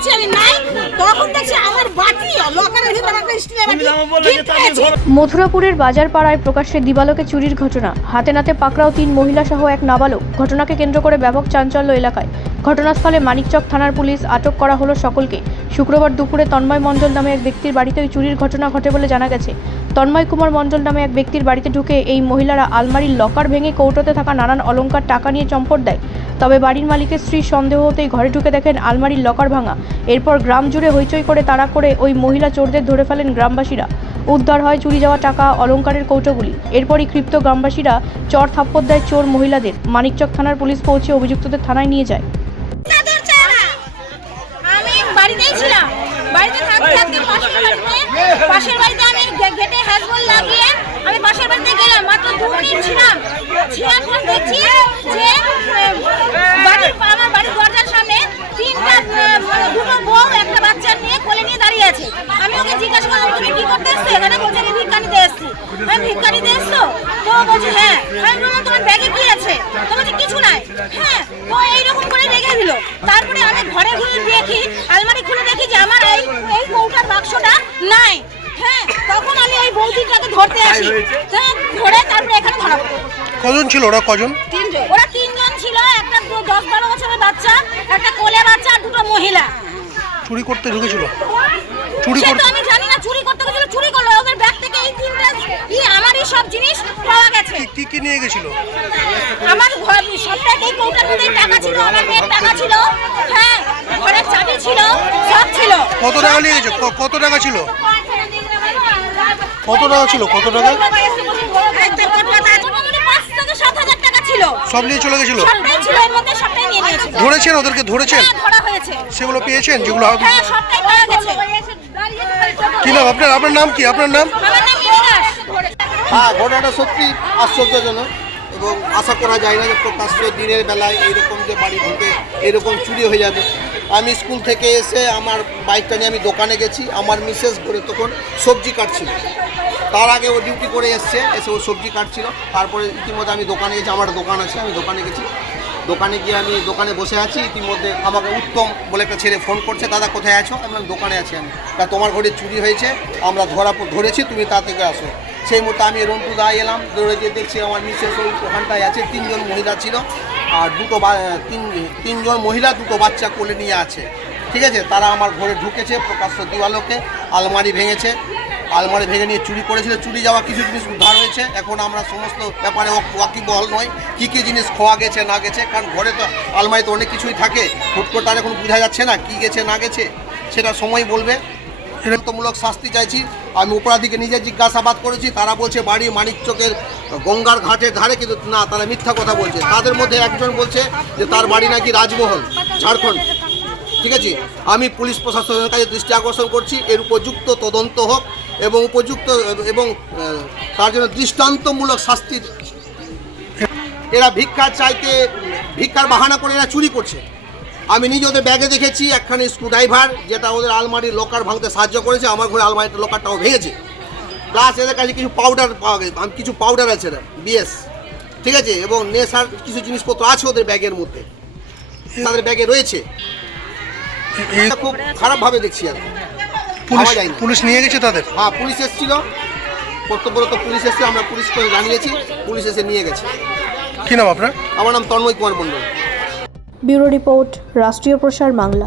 দেখছি আমি নাই, তখন দেখছি আমার বাটি লকারের ভিতরে একটা স্টিলের বাটি। মথুরাপুরের বাজার পাড়ায় প্রকাশ্যে দিবালোকে চুরির ঘটনা, হাতে নাতে পাকড়াও 3 মহিলা সহ এক নাবালক। ঘটনাকে কেন্দ্র করে ব্যাপক চাঞ্চল্য এলাকায়। ঘটনাস্থলে মানিকচক থানার পুলিশ, আটক করা হলো সকলকে। শুক্রবার দুপুরে তন্ময় মণ্ডল নামে এক ব্যক্তির বাড়িতে ওই চুরির ঘটনা ঘটে বলে জানা গেছে। তন্ময় কুমার মণ্ডল নামে এক ব্যক্তির বাড়িতে ঢুকে এই মহিলারা আলমারির লকার ভেঙে কৌটোতে থাকা নানান অলংকার, টাকা নিয়ে চম্পট দেয়। তবে বাড়ির মালিকের স্ত্রীর সন্দেহ হতেই ঘরে ঢুকে দেখেন আলমারির লকার ভাঙা। এরপর গ্রাম জুড়ে হইচই করে তাড়া করে ওই মহিলা চোরদের ধরে ফেলেন গ্রামবাসীরা। উদ্ধার হয় চুরি যাওয়া টাকা, অলংকারের কৌটোগুলি। এরপরই ক্ষিপ্ত গ্রামবাসীরা চর থাপ্পড় দেয় চোর মহিলাদের। মানিকচক থানার পুলিশ পৌঁছে অভিযুক্তদের থানায় নিয়ে যায়। আমি বাড়িতেই ছিলাম, বাড়িতে থাকতে থাকতে পাশের বাড়িতে আমি গেটে হ্যাজবল লাগিয়ে আমি পাশের বাড়িতে গেলাম। মাত্র 2 মিনিট ছিলাম, এখন দেখছি যে আমার বাড়ির দরজার সামনে দুটো বউ একটা বাচ্চা নিয়ে কোলে নিয়ে দাঁড়িয়ে আছে। আমি ওকে জিজ্ঞাসা করলাম, তুমি কি করতে এসছো এখানে? বলছে আমি ভিক্ষা নিতে এসছি। আমি ভিক্ষা নিতে এসছো? তো বলছে হ্যাঁ। আমি বললাম তোমার ব্যাগে কি আছে? তো বলছে কিছু নাই। হ্যাঁ, তো এইরকম করে রেখে দিল। তারপরে আমি ঘরে ঘুরে দেখি, আলমারি খুলে দেখি যে আমার এই কৌটার বাক্সটা নাই। হ্যাঁ, তখন আমি ওই বৌদিটাকে ধরতে আসি, ধরে তারপরে এখানে ধরা পড়ে। কজন ছিল ওরা? কজন? 3 জন। ওরা 3 জন ছিল, একটা 10-12 বছরের বাচ্চা, একটা কোলে বাচ্চা আর 2টো মহিলা। চুরি করতে ঢুকেছিল? চুরি করতে আমি জানি না, চুরি করতে গেছিল, চুরি করলো। ওদের ব্যাগ থেকে এই 3টা আমারই সব জিনিস পাওয়া গেছে। কি কি নিয়ে গেছিল? আমার ঘর সবটা এই কৌটার মধ্যে টাকা ছিল, আমার মেয়ের টাকা ছিল, হ্যাঁ, ঘরের চাবি ছিল, সব ছিল। কত টাকা নিয়ে গেছে? কত টাকা ছিল? কত টাকা ছিল? কত টাকা? 5 থেকে 7,000 টাকা ছিল। সব নিয়ে চলে গেছিল? সবটাই ছিল, এর মধ্যে সবটাই নিয়ে নিয়েছে। ধরেছেন ওদেরকে? ধরেছেন? হ্যাঁ, ধরা হয়েছে। সেগুলো পেয়েছেন যেগুলো? হ্যাঁ, সবটাই পাওয়া গেছে। কি নাম আপনার? আপনার নাম কি? আপনার নাম? আমার নাম বিকাশ। হ্যাঁ, ঘটনাটা সত্যি আশ্চর্যজনক এবং আশা করা যায় না যে প্রকাশ্য দিনের বেলায় এরকম যে বাড়ি ঢুকে এরকম চুরি হয়ে যাবে। আমি স্কুল থেকে এসে আমার বাইকটা নিয়ে আমি দোকানে গেছি। আমার মিসেস ঘরে তখন সবজি কাটছিল। তার আগে ও ডিউটি করে এসে ও সবজি কাটছিল। তারপরে ইতিমধ্যে আমি দোকানে গেছি, আমার দোকান আছে, আমি দোকানে গেছি। দোকানে গিয়ে আমি দোকানে বসে আছি। ইতিমধ্যে আমাকে উত্তম বলে একটা ছেলে ফোন করছে, দাদা কোথায় আছো? আমি দোকানে আছি। আমি তা তোমার ঘরে চুরি হয়েছে, আমরা ধরেছি, তুমি তা থেকে আসো। সেই মুহূর্তে আমি রন্টু দা এলাম, দৌড়ে গিয়ে দেখছি আমার মিসেস ওই ওখানটায় আছে। 3 জন মহিলা ছিল আর 3 জন মহিলা 2টো বাচ্চা কোলে নিয়ে আছে। ঠিক আছে, তারা আমার ঘরে ঢুকেছে প্রকাশ্য দিবালোকে, আলমারি ভেঙেছে, আলমারি ভেঙে নিয়ে চুরি করেছিল। চুরি যাওয়া কিছু জিনিস উদ্ধার হয়েছে। এখন আমরা সমস্ত ব্যাপারে ওয়াকিবহাল নয়, কী কী জিনিস খোয়া গেছে না গেছে, কারণ ঘরে তো আলমারিতে অনেক কিছুই থাকে। হুট করে তার এখন বোঝা যাচ্ছে না কী গেছে না গেছে, সেটা সময় বলবে। তদন্তমূলক শাস্তি চাইছি। আমি অপরাধীকে নিজে জিজ্ঞাসাবাদ করেছি, তারা বলছে বাড়ি মানিকচকের গঙ্গার ঘাটের ধারে, কিন্তু না, তারা মিথ্যা কথা বলছে। তাদের মধ্যে একজন বলছে যে তার বাড়ি নাকি রাজমহল, ঝাড়খণ্ড। ঠিক আছে, আমি পুলিশ প্রশাসনের কাছে দৃষ্টি আকর্ষণ করছি, এর উপযুক্ত তদন্ত হোক এবং তার জন্য দৃষ্টান্তমূলক শাস্তি। এরা ভিক্ষার বাহানা করে এরা চুরি করছে। আমি নিজে ওদের ব্যাগে দেখেছি একখানি স্ক্রুড্রাইভার, যেটা ওদের আলমারির লকার ভাঙতে সাহায্য করেছে। আমার ঘরে আলমারির লকারটাও ভেঙেছে। প্লাস এদের কাছে কিছু পাউডার পাওয়া গেছে, কিছু পাউডার আছে বিএস, ঠিক আছে, এবং নেশার কিছু জিনিসপত্র আছে ওদের ব্যাগের মধ্যে, তাদের ব্যাগে রয়েছে। এটা খুব খারাপভাবে দেখছি আর পুলিশ নিয়ে গেছে তাদের? হ্যাঁ, পুলিশ এসেছিল, কর্তব্যরত পুলিশ এসেছে, আমরা পুলিশকে জানিয়েছি, পুলিশ এসে নিয়ে গেছে। কি নাম আপনার? আমার নাম তন্ময় কুমার মণ্ডল। ব্যুরো রিপোর্ট, রাষ্ট্রীয় প্রসার বাংলা।